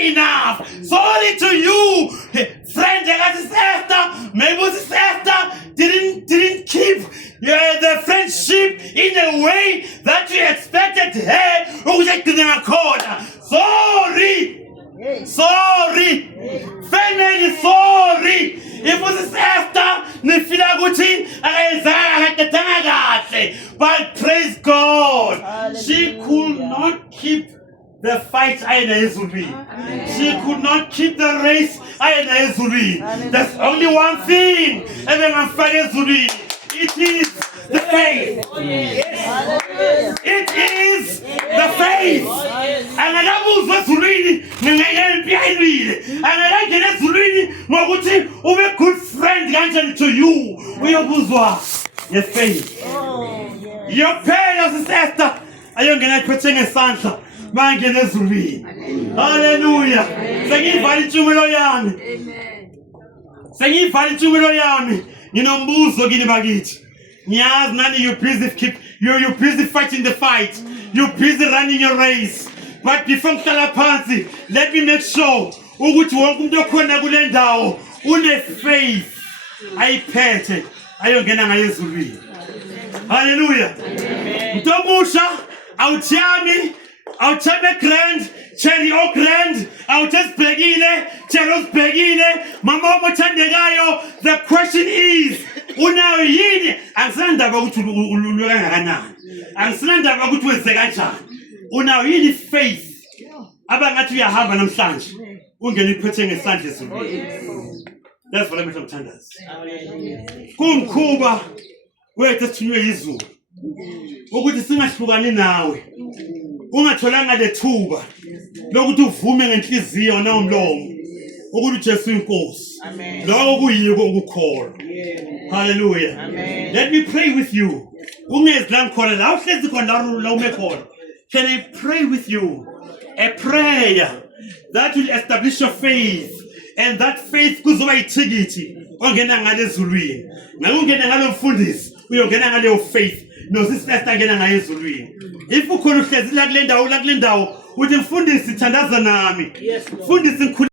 enough. Sorry to you, friend. Esther, maybe Esther didn't keep the friendship in a way that you expected her. Sorry, family, sorry. If was Esther, but praise God, she could not keep the fight. She could not keep the race. There's only one thing, and then I'm fighting. It is the faith. It is the faith. And I love what's really, and I like it really. My good friend to you. We are your faith. Your parents, sister. I don't get a Santa. Man, get us read. Hallelujah. Thank you for the Chumiloyami. Thank you for the Chumiloyami. You know, moves so get about it. Yes, none you're busy you're busy fighting the fight. You're busy running your race. But before Kalapansi, let me make sure which welcome to Konagulendao. Une faith. I petted. I don't get a read. Hallelujah. Domusha, Autiami. I'll tell me grand, Cherry O grand, I'll just begine, Cheros begine, Mama Chandegayo. The question is, Una yini, and Sanda Bagutu Ulurana, and Sanda Bagutu Segacha. Una yini faith. Abangatu ya have an Sanch. Ungeni putting a Sanchez. That's what I'm talking about. Kum Kuba, where the two is. Ukuthi singahlukani nawe ungatholanga lethuba lokuthi uvume ngenhliziyo nomlomo ukuthi uJesu inkosi lokho kuyiko ukukholwa. Hallelujah. Let me pray with you. Ungezilanga khona la uhlezi khona la ume khona. Can I pray with you a prayer that will establish your faith, and that faith kuzoba ithikithi ongena ngale ezulwini. Ngakungena ngalo mfundisi uyongena ngale faith. No, sister ngena ngayo ezulwini. If ukhona uhlezi la kule ndawo uthi mfundisi thandaza nami. Mfundisi